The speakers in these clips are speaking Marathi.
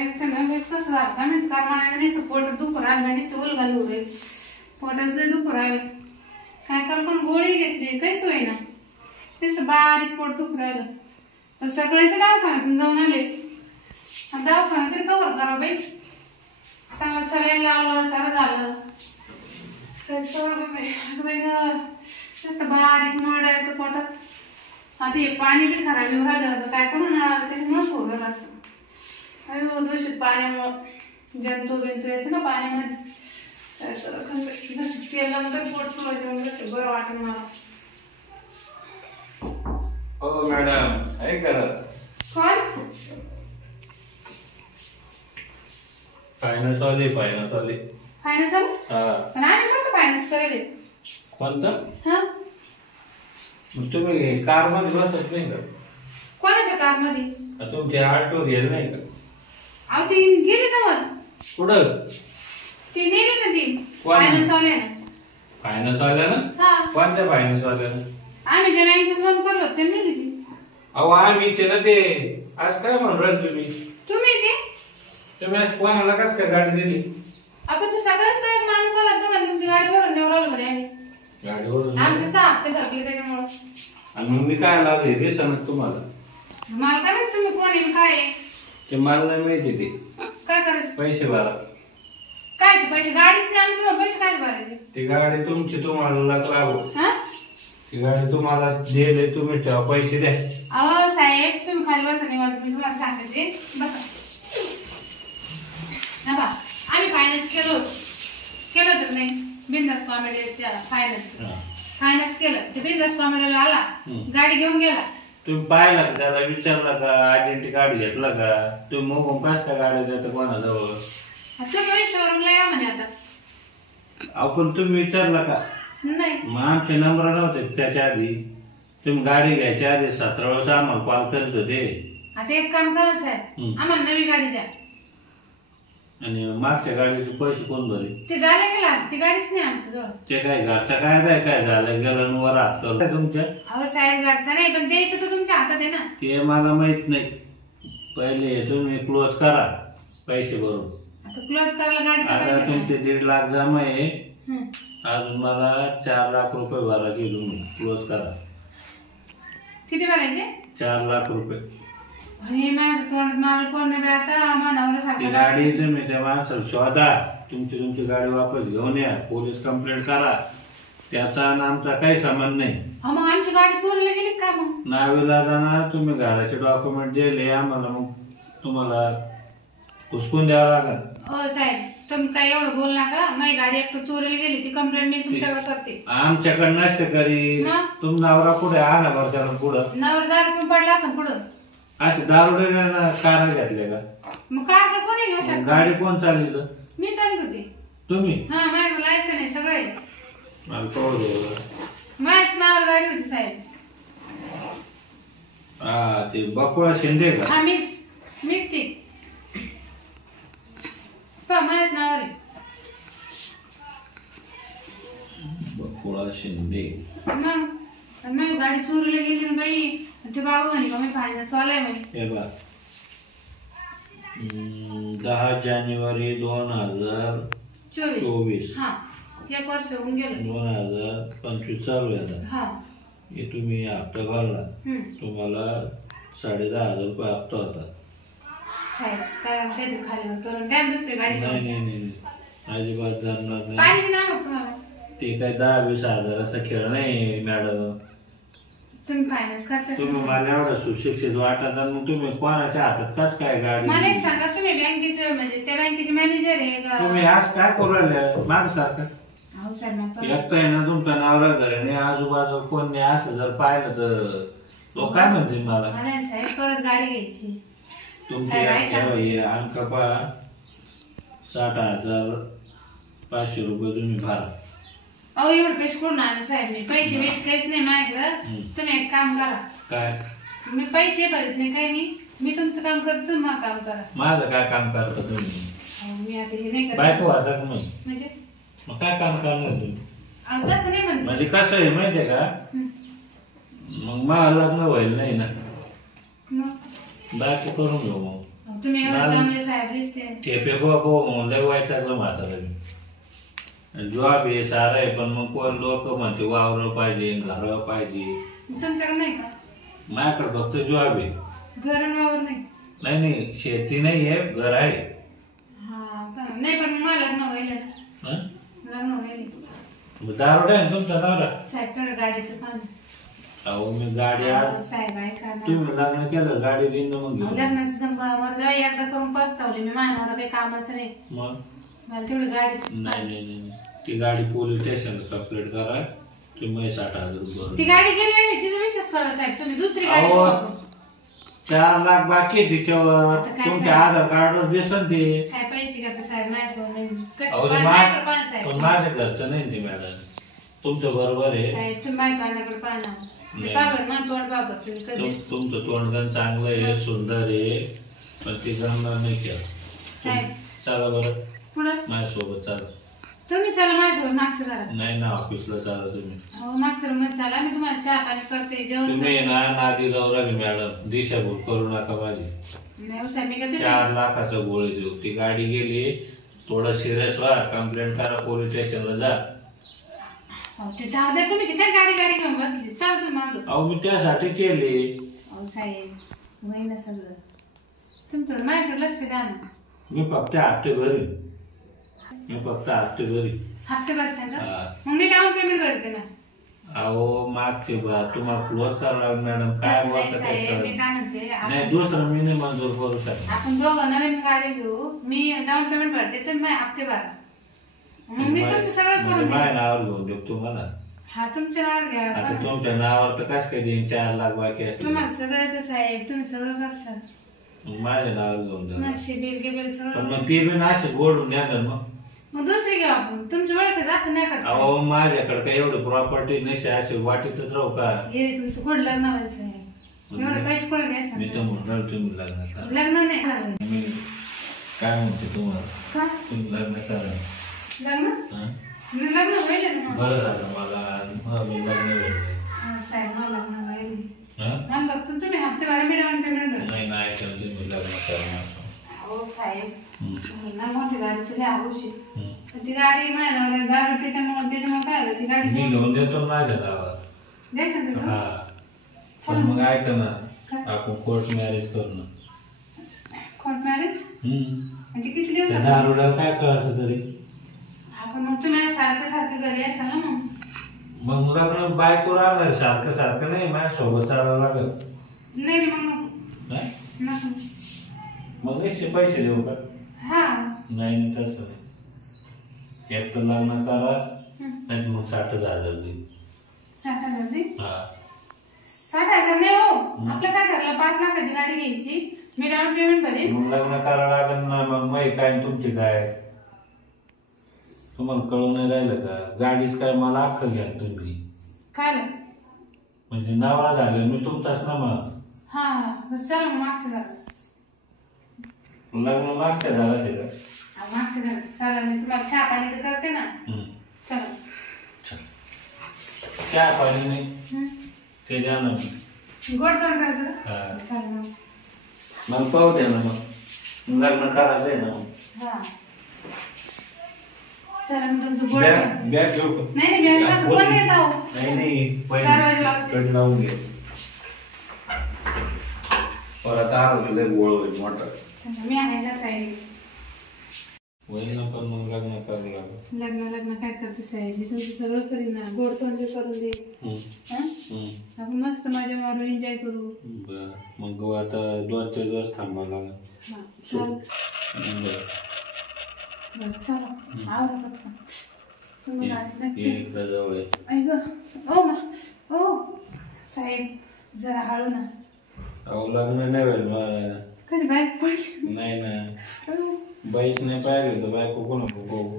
एक तर ना कसं झालं का मी करमाने पोट दुखू राहिलं आणि उल घालू रे पोटच लय दुखू राहिलं काय कर पण गोळी घेतली काहीच होईना तेच बारीक पोट दुखू राहिलं पण सगळे तर दवाखान्यातून जाऊन आले दवाखान्यात तरी कवर करा बाई चांगलं सलाईन लावलं सारं झालं तर बारीक मड आहे तर पोटात आता हे पाणी बी खराब येऊन राहिलं होतं काय करून त्याच्यामुळे सोडलं असं अरे दूषित पाण्यामुळं जंतू बिंतू येते ना पाण्यामध्ये केल्यानंतर पोट सुरू घेऊन बरं वाटेल मला हो मॅडम आहे करा कोण फायनान्स वाले फायनान्स आलं पण आम्ही कोणतं फायनान्स करेल कोणतं हा तुम्ही कार मध्ये बसत नाही का कोणाच्या कार मध्ये तुमची ऑटो गेल नाही का अहो ती गेली ना कुठं ती नेली ना ती कोण? फायनान्स वाल्यानं फायनान्स वाल्यानं हा कोणत्या फायनान्स वाल्यानं आम्ही ज्या बँकेत लोन करलो ते नेली ती अहो आम्हीचे ना ते आज काय म्हणून राहिले तुम्ही ते तुम्ही आज कोणाला कस काय गाडी दिली आपण तर सगळ्याच काय माणसाला तर तुमची गाडी वरून नेवराल म्हणे आम्ही गाडीवरून आमचे 6 हप्ते थकले त्याच्यामुळे आणि मग मी काय लावले ते सांगत तुम्हाला मला काय माहिती तुम्ही कोण आहे काय आहे ते मला नाही माहिती ते काय करायचं पैसे भरा काय पैसे गाडीच नाही आमचे पैसे काय भरायचे ती गाडी तुमची तुम्हाला लागू हा ती गाडी तुम्हाला दिले तुम्ही ठेवा पैसे द्या अहो साहेब तुम्ही खाली बसा निवांत मी तुम्हाला सांगते बसा ना बा आम्ही फायनान्स केलं तर नाही बिंदास कॉमेडीच्या फायनान्स केलं ते बिंदास कॉमेडीला आला गाडी घेऊन गेला तुम्ही पाहिला का त्याला विचारला का आयडेंटिटी कार्ड घेतला का तुम्ही मग कस का गाडी देता कोणाजवळ तुम्ही शोरूमला या म्हणे आता आपण तुम्ही विचारला का नाही मग आमचे नंबर नव्हते त्याच्या आधी तुम्ही गाडी घ्यायच्या आधी 17 वेळेस आम्हाला कॉल करत होते आता एक काम करा साहेब आम्हाला नवी गाडी द्या आणि मागच्या गाडीचे पैसे कोण भरले ते झाले गेला ती गाडीच नाही आमच्या जवळ ते काय घरचा काय झालं गेलं वर हात करतो तुमच्या अहो साहेब घरचा नाही पण द्यायचं तर तुमच्या हातात आहे ना ते मला माहित नाही पहिले तुम्ही क्लोज करा पैसे भरून आता क्लोज करायला गाडी आता तुमचे 1.5 लाख जमा आहे अजून मला 4 लाख रुपये भरायचे तुम्ही क्लोज करा किती भरायचे 4 लाख रुपये आणि मला कोण नाही आता मनावर सांगता गाडी तुम्ही त्या माणसाला शोधा तुमची गाडी वापस घेऊन या पोलीस कंप्लेंट करा त्याचा आणि आमचा काही संबंध नाही मग आमची गाडी चोरीला गेली का मग नावीला जाणार तुम्ही घराचे डॉक्युमेंट दिले आम्हाला मग तुम्हाला हुसकून द्यावं लागेल हो साहेब तुम्ही काय एवढं बोल नका माझी गाडी एक तर चोरीला गेली ती कंप्लेंट मी तुमच्याकडे करते आमच्याकडे नसते करी तुम नवरा पुढे आणा बरं त्याला पुढं नवर 10 रुपये पडला असं पुढं असे दारुडे कार घेतले का मग कार का कोणी घेऊ शकतो गाडी कोण चालली तर मी चालत होते तुम्ही हा माझ्याकडे लायसन आहे सगळे मला कळलं माझ्याच नावावर गाडी होती साहेब हा ते बकुळा शिंदे का हा मीच ती माझ्याच नावावर आहे बकुळा शिंदे मग माझी गाडी चोरीला गेली ना बाई ते बाबा म्हणे का मी फायनान्स वाला आहे म्हणे 10 जानेवारी 2024 हा 1 वर्ष होऊन गेलं 2025 चालू आहे हा हे तुम्ही हप्ता भरला तुम्हाला 10,500 रुपये हप्ता होता साहेब कारण काहीतरी खाली करून द्या दुसरी गाडी नाही अजिबात जाणार नाही पाणी बी नाही तुम्हाला ते काय 10-20 हजाराचा खेळ नाही मॅडम तुम्ही फायनान्स करता तुम्ही मला एवढं सुशिक्षित वाटत मग तुम्ही कोणाच्या हातात कस काय गाडी मला एक सांगा तुम्ही बँकेचे म्हणजे त्या बँकेचे मॅनेजर आहे का तुम्ही आज काय करू राहिले माग सारखं हो साहेब मग एकटा आहे ना तुमचा नवरा घर आणि आजूबाजू कोण नाही असं जर पाहिलं तर लोक काय म्हणतील मला साहेब परत गाडी घ्यायची तुमची अंक पा 60,500 रुपये तुम्ही भरा अहो एवढे पैसे कोण आणू साहेब मी पैसे वेस्ट काहीच नाही माझ्याकडं तुम्ही एक काम करा काय मी पैसे भरत नाही काही नाही मी तुमचं काम करतो तुम्ही माझं काम करा माझं काय काम करता तुम्ही मी आता हे नाही करत बायको आता मग म्हणजे मग काय काम करणार तुम्ही तसं नाही म्हणते म्हणजे कसं आहे माहितीये का मग मला लग्न व्हायला नाही ना बायको करून घेऊ मग तुम्ही एवढे चांगले साहेब दिसते. ठेपे बाबा लय वाईटागलं म्हातारा जॉब आहे सारं आहे, पण मग कोण लोक म्हणते वावर पाहिजे घर पाहिजे. तुमच्याकडे नाही का? माझ्याकडे फक्त जॉब आहे. घर आणि वावर नाही? नाही शेती नाही आहे, घर आहे. नाही पण मला लग्न व्हायला. लग्न व्हायला दारोडा आहे तुमचा दारा साहेब. थोडं गाडीचं पाणी. अहो मी गाडी आज साहेब ऐका ना, तुम्ही लग्न केलं गाडी देईन मग घेऊन. लग्नाचं एकदा करून पस्तावली मी. माझ्या काही कामाचं नाही. मग मला तेवढी गाडी. नाही ती गाडी पोलीस स्टेशनला कंप्लेंट करा. तुम्ही 60,000 रुपये. ती गाडी गेली आणि तिचा विषय सोडा साहेब. तुम्ही दुसरी गाडी. 4 लाख बाकी आहे तिच्यावर. तुमच्या आधार कार्डवर दिसन ते. काय पैसे घेता साहेब माझ्याकडे? पण माझ्या घरचं नाही ते मॅडम. तुमचं बरोबर आहे साहेब. तुम्ही माझ्या तोंडाकडे पाहा. तुमचं तोंड गण चांगलं आहे, सुंदर आहे, पण ते जमणार नाही केलं. चला बरं पुढं माझ्यासोबत चला. तुम्ही चला माझ्यासोबत मागच्या घरात. नाही ना ऑफिसला चला तुम्ही. मागच्या रूममध्ये चला. मी तुम्हाला चहा पाणी करते. जेवण तुम्ही ना नादी लावली मॅडम. दिशाभूल करू नका माझी. नाही साहेब मी का 4 लाखाचं गोळी देऊ. ती गाडी गेली. थोडं सिरियस व्हा. कंप्लेंट करा पोलीस स्टेशनला जा. ते जाऊ दे. तुम्ही काय गाडी घेऊन बसली. चला तुम्ही मागं. अहो मी त्यासाठी केले. अहो साहेब वय ना सगळं. तुम्ही थोडं माझ्याकडे लक्ष द्या ना. मी फक्त हप्ते भरी. हप्ते भरशाल? मग मी डाऊन पेमेंट करते ना. अहो मागचे तुम्हाला क्लोज करावं लागेल मॅडम. काय बोलतात मी काय म्हणते, नाही दुसरं मी नाही मंजूर करू शकत. आपण दोघं नवीन गाडी घेऊ. मी डाऊन पेमेंट भरते तर मी हप्ते भरा. मग मी तुमचं सगळं करून माझ्या नावावर घेऊन देऊ तुम्हाला. हा तुमच्या नावावर घ्या. आता तुमच्या नावावर तर कसं काय देईन? 4 लाख बाकी असते. तुम्हाला सगळं येतं साहेब. तुम्ही सगळं करशाल. माझ्या नावावर घेऊन द्या. शिबिर गिबिर सगळं. मग ती बी नाशिक बोलून द्या ना. मग दुसरी घेऊ आपण. तुमची ओळख असं नाही का? अहो माझ्याकडे काही एवढी प्रॉपर्टी नसे. असे वाटीतच राहू का? हे तुमचं कुठं लग्न व्हायचं आहे? एवढे पैसे कुठे घ्यायचं? मी तर म्हणणार तुम्ही लग्न करा. लग्न नाही झालं. मी काय म्हणते तुम्हाला, का तुम्ही लग्न करा. लग्न व्हायचं ना. बरं झालं मला लग्न व्हायचं साहेब. मला लग्न व्हायला मला फक्त तुम्ही हप्ते भरा. मी डाऊन पेमेंट भरते. नाही नाही तुम्ही लग्न करा. हो साहेब. ना मोठी गाडीची लय आवश्य. ती गाडी माझ्या दारू त्याच्यामुळे काय आलं ती गाडी मी घेऊन देतो माझ्या नावावर. द्यायचं तुला? हा पण मग ऐका ना, आपण कोर्ट मॅरेज करू ना. कोर्ट मॅरेज म्हणजे किती दिवस? दारूला काय कळायचं तरी. आपण मग तुम्ही सारखं घरी असाल ना. मग लग्न बायको राहणार. सारखं नाही. माझ्यासोबत चालावं लागेल. नाही मग नको. मग निश्चित पैसे देऊ का? हा नाही तसं नाही. एक तर लग्न करा नाही मग 60,000 दे. 60,000 दे? हा 60,000 नाही हो. आपल्या काय ठरलं 5 लाखाची गाडी घ्यायची. मी डाऊन पेमेंट भरेन. मग लग्न करावं लागेल ना. मग माही काय तुमची काय तुम्हाला कळून नाही राहिलं का? गाडीच काय मला अख्खं घ्या तुम्ही. काय म्हणजे नवरा झालं मी तुमचाच ना. मग हा चला मग मागच्या घरात. लग्न मागच्या घरात आहे का? मागच्या घरात चला. मी तुम्हाला चहा पाणी तर करते ना. चला चहा पाणी नाही ते द्या ना. गोड तोंड करायचं. चला मग मला पाहू द्या ना. मग लग्न करायचं आहे ना. हा चला मी तुमचं गोड. बॅग घेऊ का? नाही बॅग कोण येत आहो? नाही पहिले लावून घे. परत आलं तुझे गोळ होईल मोठा. मी आहे ना साहेब. होईल ना पण मग लग्न करावं लागेल. लग्न काय करते साहेब? मी तुमचं सगळं करीन ना. गोड तोंड करून दे. आपण मस्त माझ्या मारून एन्जॉय करू. बर मग आता 2-4 दिवस थांबावं लागेल. चला आवरा पटकन. जवळ ओ साहेब जरा हळू ना. अहो लग्न नाही होईल. कधी बाईक पडली? नाही ना. बाईच नाही पाहिजे तर बायको कोण बघू.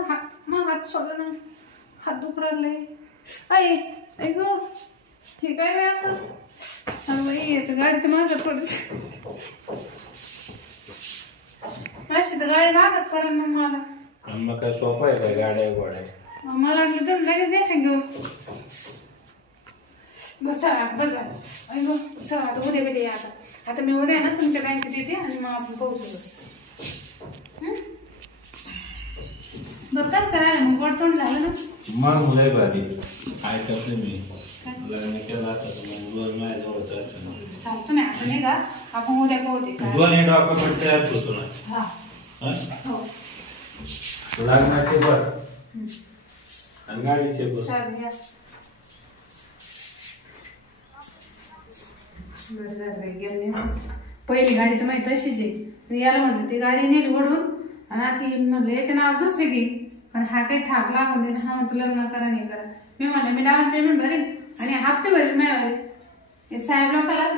हात सोडा ना. हात दुखराले. ऐक ठीक आहे असं. गाडी तर मागत पडत. अशी तर गाडी मागत पडेल मग मला. मग काय सोपं आहे काय गाड्या गोड्या? मला वाटलं तुम्ही लगेच देशात घेऊन. बस चला बस. चला आता उद्या बिद्या आता. आता मी उद्या ना तुमच्या बँकेत येते आणि मग आपण पोहोचू. बरं कसं करायला मग गोडतोंड झालं ना मग मुलं भारी ऐकत नाही मी लग्न केलं असतं मग माझ्याजवळच असतं ना. चालतो नाही आपण नाही का आपण उद्या पोहोचते. दोन्ही डॉक्युमेंट तयार होतो ना. हा हो लग्नाचे बर आणि गाडीचे बर. चालेल या. पहिली गाडी तर माहिती तशीच आहे. याला म्हणलं ती गाडी नेली ओढून आणि आता म्हणलं याचे नाव दुसरे घे पण हा काही ठाक लागून दे. हा म्हणतो लग्न करा नाही करा. मी म्हणलं मी डाऊन पेमेंट भरेन आणि हप्ते भरेन नाही भरेन. साहेब लोकांना